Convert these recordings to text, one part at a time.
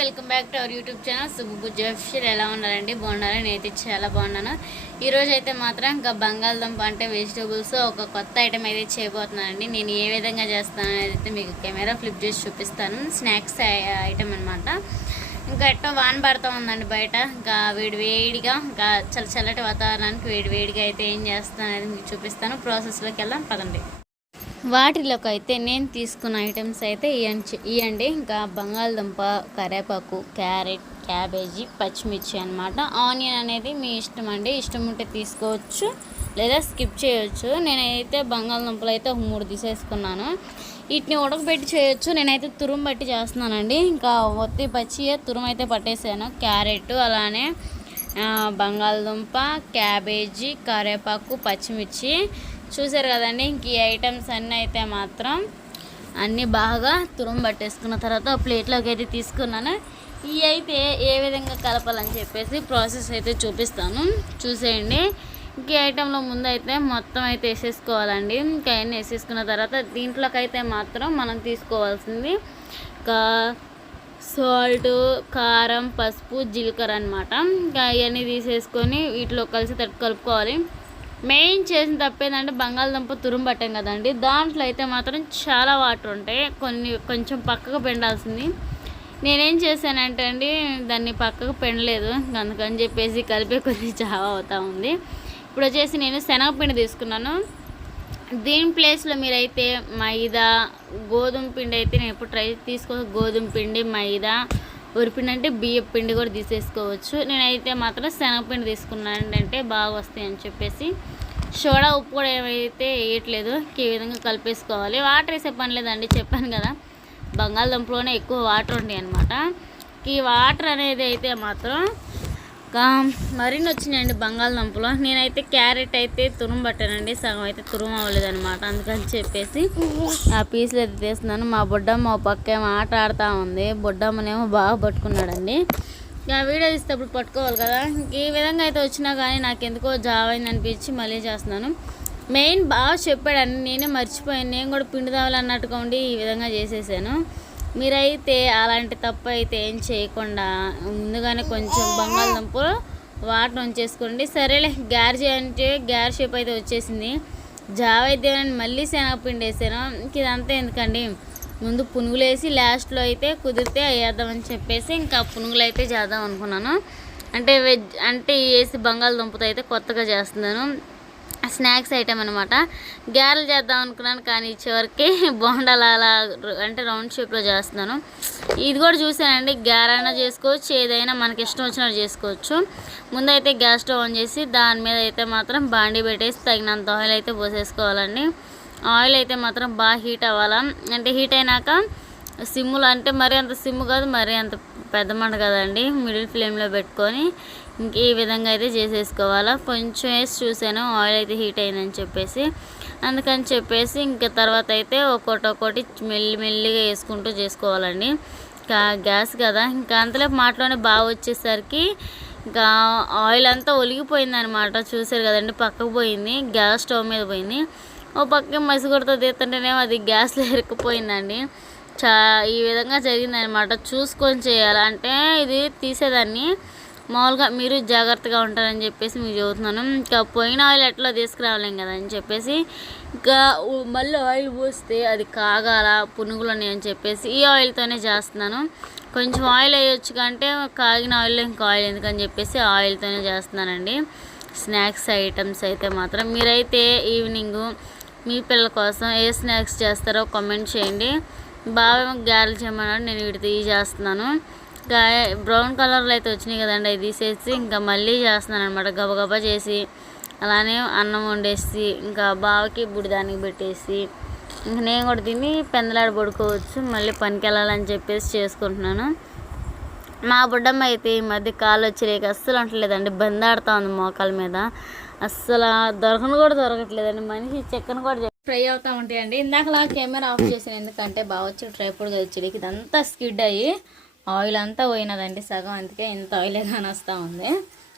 Welcome back to our YouTube channel Subbu జఫ్షిర్ ఎలా ఉన్నారండి? బాగున్నారా? నేనైతే చాలా బాగున్నాను. ఈరోజు అయితే మాత్రం ఇంకా బంగాళదుంప అంటే వెజిటేబుల్స్ ఒక కొత్త ఐటెం అయితే చేయబోతున్నానండి. నేను ఏ విధంగా చేస్తాను అనేది అయితే మీకు కెమెరా ఫ్లిప్ చేసి చూపిస్తాను. స్నాక్స్ ఐటెం అనమాట ఇంకా ఎట్టో వాన పడుతూ ఉందండి బయట. ఇంకా వేడి వేడిగా ఇంకా చల్ల చల్లటి వాతావరణానికి వేడి వేడిగా అయితే ఏం చేస్తాను అనేది మీకు చూపిస్తాను. ప్రాసెస్లోకి వెళ్దాం పదండి. వాటిలోకి అయితే నేను తీసుకున్న ఐటమ్స్ అయితే ఇవ్వండి ఇవ్వండి ఇంకా బంగాళదుంప కరివేపాకు క్యారెట్ క్యాబేజీ పచ్చిమిర్చి అనమాట ఆనియన్ అనేది మీ ఇష్టం అండి. ఇష్టం ఉంటే తీసుకోవచ్చు లేదా స్కిప్ చేయొచ్చు. నేనైతే బంగాళదుంపలు అయితే ఒక మూడు తీసేసుకున్నాను. వీటిని ఉడకబెట్టి చేయొచ్చు. నేనైతే తురుము బట్టి చేస్తున్నానండి. ఇంకా ఒత్తి పచ్చి తురుం అయితే పట్టేసాను. క్యారెట్ అలానే బంగాళదుంప క్యాబేజీ కరివేపాకు పచ్చిమిర్చి. చూసారు కదండి ఇంక ఈ ఐటమ్స్ అన్నీ అయితే మాత్రం అన్నీ బాగా తురుంబట్టేసుకున్న తర్వాత ప్లేట్లోకి అయితే తీసుకున్నాను. ఇవి అయితే ఏ విధంగా కలపాలని చెప్పేసి ప్రాసెస్ అయితే చూపిస్తాను. చూసేయండి. ఇంక ఈ ఐటెంలో ముందు అయితే మొత్తం అయితే వేసేసుకోవాలండి. ఇంకా అవన్నీ వేసేసుకున్న తర్వాత దీంట్లోకైతే మాత్రం మనం తీసుకోవాల్సింది ఇంకా సాల్ట్ కారం పసుపు జీలకర్ర అనమాట ఇంకా అవన్నీ తీసేసుకొని వీటిలో కలిసి తట్టు కలుపుకోవాలి. మెయిన్ చేసిన తప్పేందంటే బంగాళదుంప తురుంబట్టం కదండి. దాంట్లో అయితే మాత్రం చాలా వాటర్ ఉంటాయి. కొన్ని కొంచెం పక్కకు పెండాల్సింది. నేనేం చేశానంటే అండి దాన్ని పక్కకు పెండలేదు. అందుకని చెప్పేసి కలిపే కొద్ది జావ అవుతా ఉంది. ఇప్పుడు వచ్చేసి నేను శనగపిండి తీసుకున్నాను. దీని ప్లేస్లో మీరైతే మైదా గోధుమ పిండి అయితే నేను ఎప్పుడు ట్రై తీసుకో గోధుమ పిండి మైదా ఉరిపిండి అంటే బియ్యం పిండి కూడా తీసేసుకోవచ్చు. నేనైతే మాత్రం శనగపిండి తీసుకున్నాను అంటే బాగా వస్తాయి అని చెప్పేసి. సోడా ఉప్పు కూడా ఏమైతే వేయట్లేదు ఈ విధంగా కలిపేసుకోవాలి. వాటర్ వేసే పని లేదండి చెప్పాను కదా. బంగాళదుంపలోనే ఎక్కువ వాటర్ ఉంటాయి అనమాట ఈ వాటర్ అనేది అయితే మాత్రం ఇంకా మరిన్ని వచ్చినాయండి బంగాళదుంపలు. నేనైతే క్యారెట్ అయితే తురుముబట్టానండి సగం అయితే తురుము అవ్వలేదు అనమాట అందుకని చెప్పేసి ఆ పీసులు అయితే తీస్తున్నాను. మా బొడ్డమ్మ ఓ పక్క ఏమో ఆట ఆడుతూ ఉంది. బొడ్డమ్మనేమో బాగా పట్టుకున్నాడండి. ఇంకా వీడియో తీసేటప్పుడు పట్టుకోవాలి కదా. ఈ విధంగా అయితే వచ్చినా కానీ నాకు ఎందుకో జాబ్ అయింది అనిపించి మళ్ళీ చేస్తున్నాను. మెయిన్ బాగా చెప్పాడని నేనే మర్చిపోయాను. నేను కూడా పిండి తావాలన్నట్టుగా ఉండి ఈ విధంగా చేసేసాను. మీరైతే అలాంటి తప్పు అయితే ఏం చేయకుండా ముందుగానే కొంచెం బంగాళదుంపలు వాటర్ ఉంచేసుకోండి. సరేలే గ్యార్ అంటే గ్యార్ షేప్ అయితే వచ్చేసింది. జావ అయితే మళ్ళీ శనగపిండి వేసాను. ఇదంతా ఎందుకండి? ముందు పునుగులు వేసి లాస్ట్లో అయితే కుదిరితే వేద్దామని చెప్పేసి ఇంకా పునుగులు అయితే చేద్దాం అనుకున్నాను. అంటే వెజ్ అంటే వేసి బంగాళదుంపతో అయితే కొత్తగా చేస్తున్నాను. స్నాక్స్ ఐటమ్ అనమాట గ్యారెలు చేద్దాం అనుకున్నాను కానీ చివరికి బోండాలు అలా అంటే రౌండ్ షేప్లో చేస్తున్నాను. ఇది కూడా చూసానండి గ్యారైనా చేసుకోవచ్చు ఏదైనా మనకి ఇష్టం వచ్చినట్టు చేసుకోవచ్చు. ముందైతే గ్యాస్ స్టవ్ ఆన్ చేసి దాని మీద అయితే మాత్రం బాండీ పెట్టేసి తగినంత ఆయిల్ అయితే పోసేసుకోవాలండి. ఆయిల్ అయితే మాత్రం బాగా హీట్ అవ్వాలా? అంటే హీట్ అయినాక సిమ్ములు అంటే మరీ అంత సిమ్ కాదు మరీ అంత పెద్ద మంట కదండి. మిడిల్ ఫ్లేమ్లో పెట్టుకొని ఇంక ఈ విధంగా అయితే చేసేసుకోవాలా. కొంచెం వేసి చూసాను ఆయిల్ అయితే హీట్ అయిందని చెప్పేసి. అందుకని చెప్పేసి ఇంకా తర్వాత అయితే ఒక్కొక్కటి ఒక్కొక్కటి మెల్లి మెల్లిగా వేసుకుంటూ చేసుకోవాలండి. గ్యాస్ కదా. ఇంకా అంతలో మాటలోనే బాగా వచ్చేసరికి ఇంకా ఆయిల్ అంతా ఒలిగిపోయింది అనమాట చూసారు కదండి పక్కకు పోయింది గ్యాస్ స్టవ్ మీద పోయింది. ఓ పక్క మసిగుడతో తీస్తుంటేనేమో అది గ్యాస్లో ఇరుక్కుపోయిందండి. చా ఈ విధంగా జరిగిందనమాట. చూసుకొని చేయాలంటే ఇది తీసేదాన్ని. మామూలుగా మీరు జాగ్రత్తగా ఉంటారని చెప్పేసి మీకు చెబుతున్నాను. ఇంకా పోయిన ఆయిల్ ఎట్లా తీసుకురావలేం కదా అని చెప్పేసి ఇంకా మళ్ళీ ఆయిల్ పోస్తే అది కాగాల పునుగులని అని చెప్పేసి ఈ ఆయిల్తోనే చేస్తున్నాను. కొంచెం ఆయిల్ వేయొచ్చు కంటే కాగిన ఆయిల్లో ఇంకా ఆయిల్ ఎందుకని చెప్పేసి ఆయిల్తోనే చేస్తున్నానండి. స్నాక్స్ ఐటమ్స్ అయితే మాత్రం మీరైతే ఈవినింగ్ మీ పిల్లల కోసం ఏ స్నాక్స్ చేస్తారో కామెంట్ చేయండి. బాగా గ్యారెల్ చేయమన్నాడు నేను వీటి తీసి చేస్తున్నాను. ఇంకా బ్రౌన్ కలర్లో అయితే వచ్చినాయి కదండి. అవి తీసేసి ఇంకా మళ్ళీ చేస్తున్నాను అనమాట గబగబా చేసి అలానే అన్నం వండేసి ఇంకా బావకి బుడిదానికి పెట్టేసి ఇంకా నేను కూడా తిని పెందలాడ పడుకోవచ్చు. మళ్ళీ పనికి వెళ్ళాలని చెప్పేసి చేసుకుంటున్నాను. మా బుడ్డమ్మ అయితే ఈ మధ్య కాలు వచ్చేలేక అస్సలు అంటలేదండి. బందాడుతా ఉంది మోకాల మీద. అస్సలు దొరకను కూడా దొరకట్లేదండి. మనిషి చెక్కను కూడా ఫ్రై అవుతూ ఉంటాయండి. ఇందాకలా కెమెరా ఆఫ్ చేసాను ఎందుకంటే బాగా వచ్చి ట్రైపోడ్ కదా వచ్చి ఇదంతా స్కిడ్ అయ్యి ఆయిల్ అంతా పోయినదండి సగం అందుకే ఇంత ఆయిల్ కానీ వస్తూ ఉంది.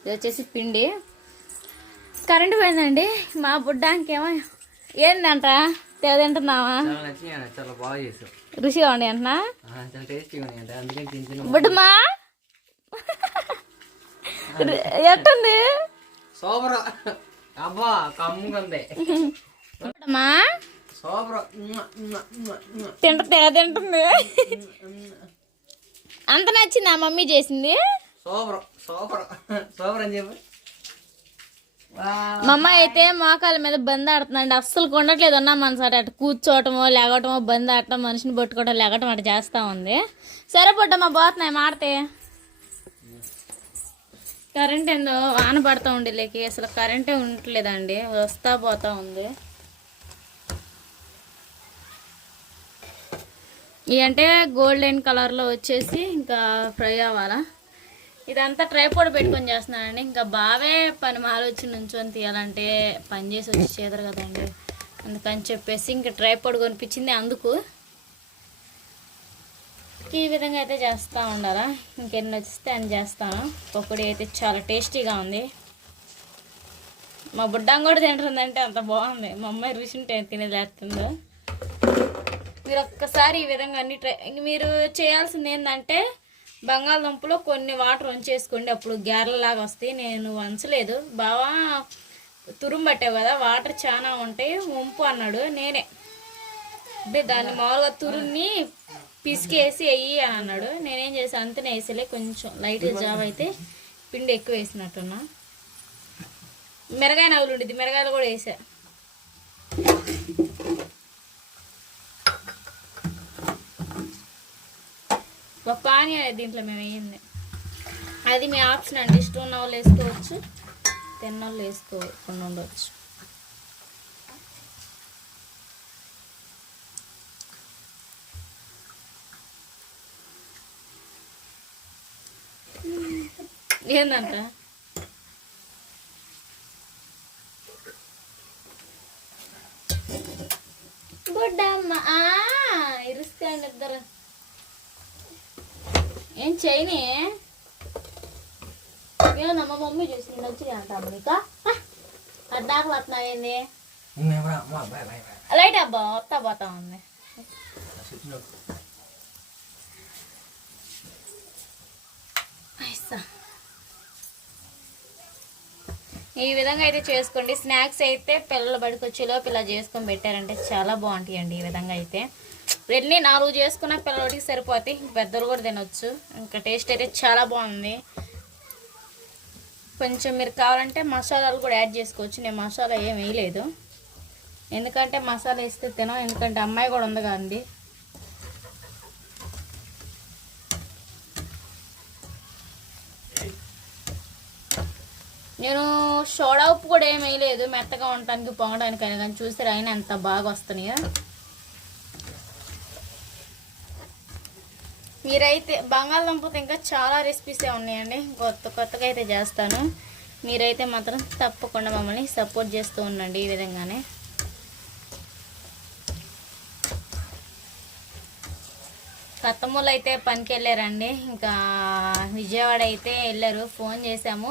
ఇది వచ్చేసి పిండి. కరెంట్ పోయిందండి. మా బుడ్డానికి ఏమో ఏంటంట తింటున్నావా? రుచిగా ఉండి అంటున్నా? అంటే బుడ్డమా ఎట్టుంది? సూపర్ అబ్బా కమ్ముగా ఉంది. బుడ్డమా సూపర్ తింటే తింటుంది. అంత నచ్చిందా మమ్మీ చేసింది? Super super. సూపర్ అని చెప్పి. మా అమ్మ అయితే మోకాల మీద బంద్ ఆడుతుందండి అస్సలు కొండట్లేదు ఉన్నా మన సరే అటు కూర్చోవటమో లేగటమో బంద్ ఆడటం మనిషిని పట్టుకోవటం లేగటం అటు చేస్తూ ఉంది. సరే పుట్టమ్మా పోతున్నాయి మాడితే. కరెంట్ ఏందో వాన పడుతూ ఉండి లేకి అసలు కరెంటే ఉండట్లేదండి. వస్తా పోతా ఉంది. ఇవి అంటే గోల్డెన్ కలర్లో వచ్చేసి ఇంకా ఫ్రై అవ్వాలా? ఇదంతా ట్రైపోడ్ పెట్టుకొని చేస్తున్నానండి. ఇంకా బావే పని మాలొచ్చి నుంచొని తీయాలంటే పని చేసి వచ్చి చేదరు కదండి. అందుకని చెప్పేసి ఇంకా ట్రైపోడ్ కొనిపించింది అందుకు. ఈ విధంగా అయితే చేస్తూ ఉండాలా? ఇంకెన్ని వచ్చిస్తే అని చేస్తాను. పకోడీ అయితే చాలా టేస్టీగా ఉంది. మా బుడ్డం కూడా తింటుందంటే అంత బాగుంది. మా అమ్మాయి రుచి ఉంటే తినేలేస్తుందో మీరు ఒక్కసారి ఈ విధంగా అన్ని ట్రై ఇంక మీరు చేయాల్సింది ఏంటంటే బంగాళదుంపలో కొన్ని వాటర్ వంచేసుకోండి అప్పుడు లాగా వస్తాయి. నేను వంచలేదు. బావా తురుము పట్టావు కదా వాటర్ చాలా ఉంటాయి. వంపు అన్నాడు నేనే. అంటే దాన్ని మామూలుగా తురుని పిసికేసి వెయ్యి అని అన్నాడు. నేనేం చేసాను అంతనే వేసలే. కొంచెం లైట్ జాబ్ అయితే పిండి ఎక్కువ వేసినట్టున్నా. మిరగాయ నవ్వులు ఉండిద్ది మిరగాయలు కూడా వేసా. ఒక పానీ దీంట్లో మేము వేయండి. అది మీ ఆప్షన్ అండి. ఇష్టం ఉన్న వాళ్ళు వేసుకోవచ్చు తిన్న వాళ్ళు వేసుకోకుండా ఉండవచ్చు ఏందంట గుడ్డమ్మ ఇరుస్తాండి ఇద్దరు. ఏం చేయని ఏమన్నా మా మమ్మీ చూసి నచ్చి అంటాము నీకు అడ్డాకు వస్తున్నావేంది లైట్ అబ్బా వస్తా పోతా ఉంది. ఈ విధంగా అయితే చేసుకోండి. స్నాక్స్ అయితే పిల్లలు బడికి వచ్చేలోపు ఇలా చేసుకొని పెట్టారంటే చాలా బాగుంటాయండి ఈ విధంగా అయితే. వెళ్ళి నాలుగు చేసుకున్న పిల్లలకి సరిపోతాయి. పెద్దలు కూడా తినొచ్చు. ఇంకా టేస్ట్ అయితే చాలా బాగుంది. కొంచెం మీరు కావాలంటే మసాలాలు కూడా యాడ్ చేసుకోవచ్చు. నేను మసాలా ఏం వేయలేదు. ఎందుకంటే మసాలా వేస్తే తినం. ఎందుకంటే అమ్మాయి కూడా ఉంది కదండి. నేను సోడా ఉప్పు కూడా ఏం వేయలేదు. మెత్తగా ఉండటానికి పొంగడానికి అయినా కానీ చూస్తే అయినా ఎంత బాగా వస్తున్నాయో. మీరైతే బంగాళదుంపతో ఇంకా చాలా రెసిపీసే ఉన్నాయండి. కొత్త కొత్తగా అయితే చేస్తాను. మీరైతే మాత్రం తప్పకుండా మమ్మల్ని సపోర్ట్ చేస్తూ ఉండండి ఈ విధంగానే. కత్తమూలు అయితే పనికి వెళ్ళారండి ఇంకా విజయవాడ అయితే వెళ్ళారు. ఫోన్ చేసాము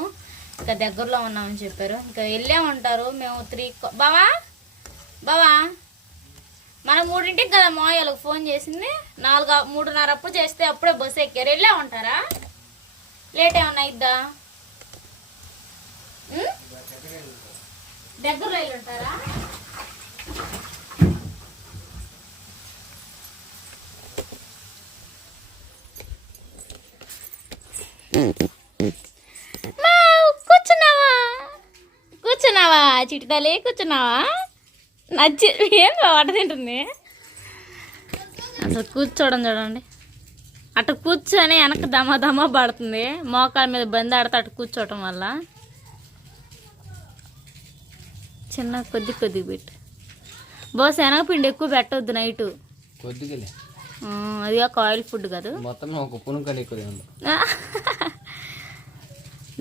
ఇంకా దగ్గరలో ఉన్నామని చెప్పారు. ఇంకా వెళ్ళే ఉంటారు. మేము త్రీ బావా? బావా? మనం మూడింటికి కదా మోయాలకు ఫోన్ చేసింది నాలుగు మూడున్నర అప్పుడు చేస్తే అప్పుడే బస్సు ఎక్కారు. వెళ్ళే ఉంటారా లేట్ ఏమన్నా అయిద్దా? దగ్గర ఉంటారా? మా, కూర్చున్నావా? కూర్చున్నావా చిటితలే కూర్చున్నావా? నచ్చి ఏం వాట తింటుంది? అసలు కూర్చోవడం చూడండి. అటు కూర్చొని వెనక దమ దమ పడుతుంది. మోకాల మీద బంది ఆడితే అటు కూర్చోవటం వల్ల. చిన్న కొద్ది కొద్ది పెట్టు. బోస్ శనగపిండి ఎక్కువ పెట్టవద్దు నైటు. కొద్దిగా అది ఒక ఆయిల్ ఫుడ్ కాదు.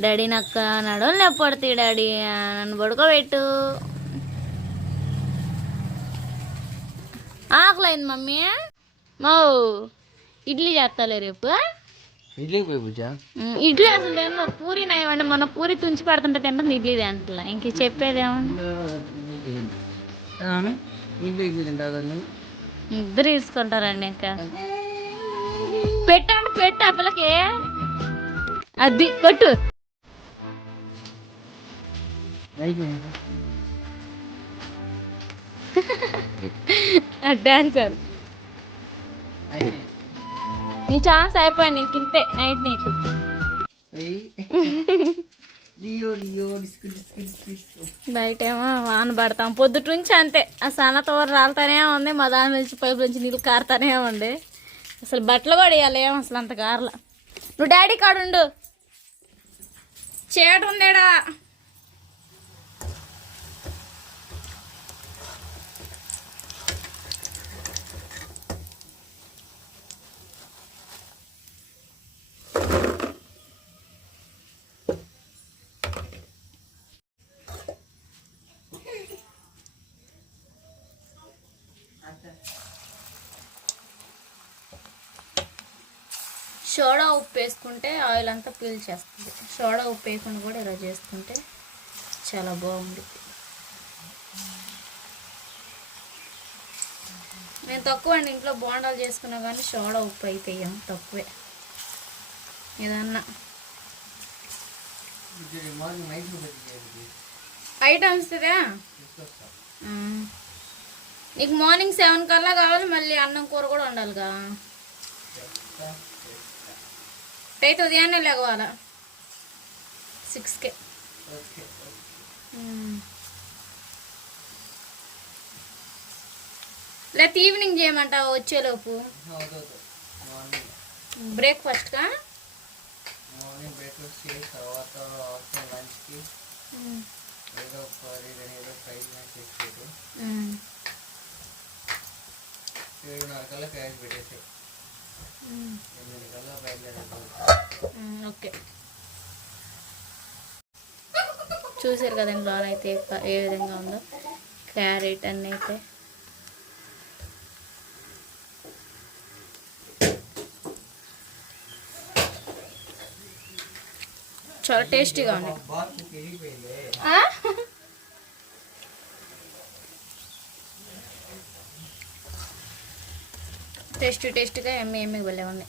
డాడీ నక్క నడవలు లేపడతాయి డాడీ నన్ను పడుకోబెట్టు. ఆకలైంది మమ్మీ. మో ఇడ్లీ చేస్తాలే రేపు. ఇడ్లీకి పోయి పూజ? ఇడ్లీ అసలు ఏందో పూరి నయమండి మొన్న పూరి తుంచి పెడుతుంటే తింటుంది ఇడ్లీ తింటలే ఇంక చెప్పేదేమో ఇడ్లీ ఇడ్లీ ఇద్దరు తీసుకుంటారండి ఇంకా. పెట్టండి పెట్టు ఆ పిల్లకి. అది కొట్టు డాన్సర్. నీ ఛాన్స్ అయిపోయింది నీకు ఇంతే నైట్ నీకు. బయట ఏమో వాన పడతాం. పొద్దుట నుంచి అంతే. ఆ సన్న తోర రాలుతానే ఉంది మా దాని నుంచి పైపు నుంచి నీళ్ళు కారుతానే ఉంది. అసలు బట్టలు కూడా ఇవ్వాలి ఏం అసలు అంత కారల నువ్వు డాడీ కాడుండు. చేట ఉందేడా సోడా ఉప్పు వేసుకుంటే ఆయిల్ అంతా పీల్చేస్తుంది సోడా ఉప్పు వేయకుండా కూడా ఇలా చేసుకుంటే చాలా బాగుంది. నేను తక్కువ అండి ఇంట్లో బోండాలు చేసుకున్నా కానీ సోడా ఉప్పు అయిపోయాం తక్కువే. ఏదన్నా. ఐటమ్స్ ఇదే నీకు మార్నింగ్ సెవెన్ కల్లా కావాలి మళ్ళీ అన్నం కూర కూడా ఉండాలిగా అయితే ఉదయాన్నే లేవాలా సిక్స్కే లేకపోతే ఈవినింగ్ చేయమంటావా వచ్చేలోపు. బ్రేక్ఫాస్ట్కా మార్నింగ్. బ్రేక్ఫాస్ట్ చేసి తర్వాత ఆఫ్టర్ లంచ్కి ఏదో కర్రీ కానీ ఏదో ఫ్రై కానీ చేసి పెట్టు ఏడున్నర కల్లా క్యాష్ పెట్టేసి ఎనిమిది కల్లా బయలుదేరేది ఓకే. చూసారు కదండి లోన్ అయితే ఏ- విధంగా ఉందో? క్యారెట్ అన్నీ అయితే. చాలా టేస్టీగా ఉన్నాయి టేస్ట్ టేస్ట్గా ఎమ్మె ఎమ్మె భలే ఉంది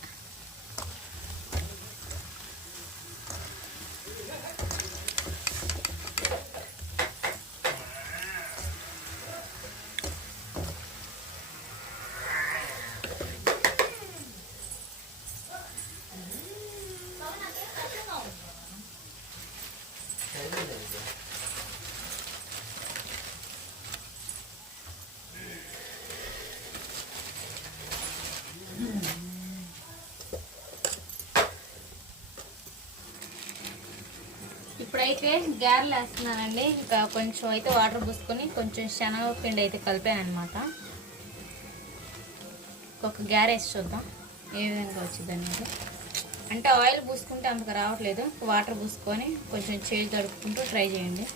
ఇప్పుడైతే గారెలు వేస్తున్నానండి. ఇంకా కొంచెం అయితే వాటర్ పోసుకొని కొంచెం శనగపిండి అయితే కలిపానమాట ఒక గారె వేసి చూద్దాం. ఏ విధంగా వచ్చింది అనేది. అంటే ఆయిల్ పూసుకుంటే అంతకు రావట్లేదు. వాటర్ పూసుకొని కొంచెం చేయి తడుపుకుంటూ ట్రై చేయండి.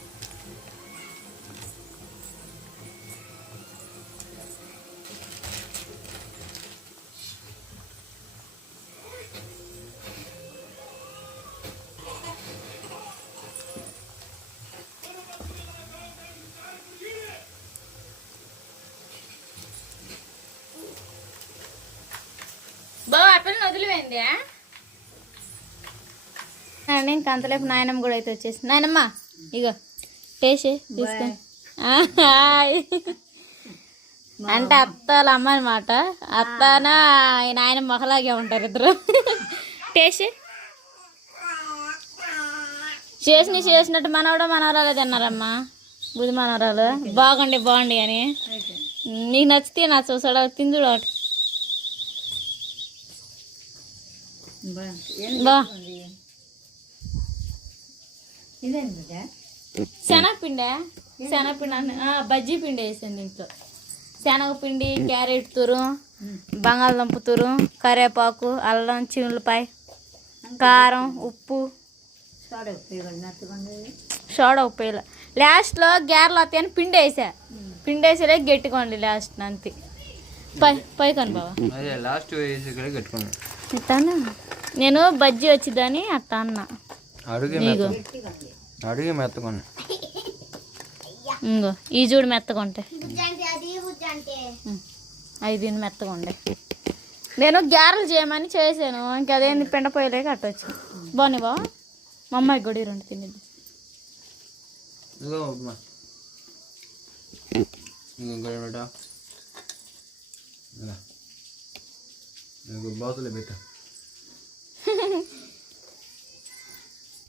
వదిలిపోయింది అండి ఇంక అంతలేపు నాయనమ్మ కూడా అయితే వచ్చేసి నాయనమ్మ ఇగో టేస్ట్ తీసుకో ఆ, హాయ్. అంటే అత్తల అమ్మ అనమాట అత్తన ఈ నాయనమ్మ ఒకలాగే ఉంటారు ఇద్దరు. టేస్ట్ చేసిన చేసినట్టు మనవడు మనవరాలు తిన్నారమ్మా. బుద్ధి మనవరాలు. బాగుండి బాగుండి అని. నీకు నచ్చితే నా చూసాడు తిందుడు ఒకటి. శనగపిండి? శనగపిండి బజ్జీ పిండి వేసాను దీంట్లో శనగపిండి క్యారెట్ తురు బంగాళదుంప తురు కరివేపాకు అల్లం చిన్నులపాయ కారం ఉప్పు. సోడా ఉప్పు లాస్ట్లో గ్యారెలు వస్తాయని పిండి వేసా. పిండి వేసేలే గట్టికోండి లాస్ట్ అంతే. పై పైకొని బావా అదే లాస్ట్ వేసి కూడా కట్టుకున్నాను ఇస్తాను నేను బజ్జీ వచ్చిందని అత్త అన్న. అడుగు ఇగో. మెత్త అడుగు మెత్తకున్నా ఇంగో ఈ చూడు మెత్తగా ఉంటాయి ఉమ్. అవి దీన్ని మెత్తగా ఉండే నేను గ్యారెలు చేయమని చేశాను ఇంకా అదేంది పెండ పోయలే కట్టవచ్చు బాగున్నాయి బా మా అమ్మాయి కూడా ఈ రెండు తినేది ఇదిగో. En el Godbout le meta.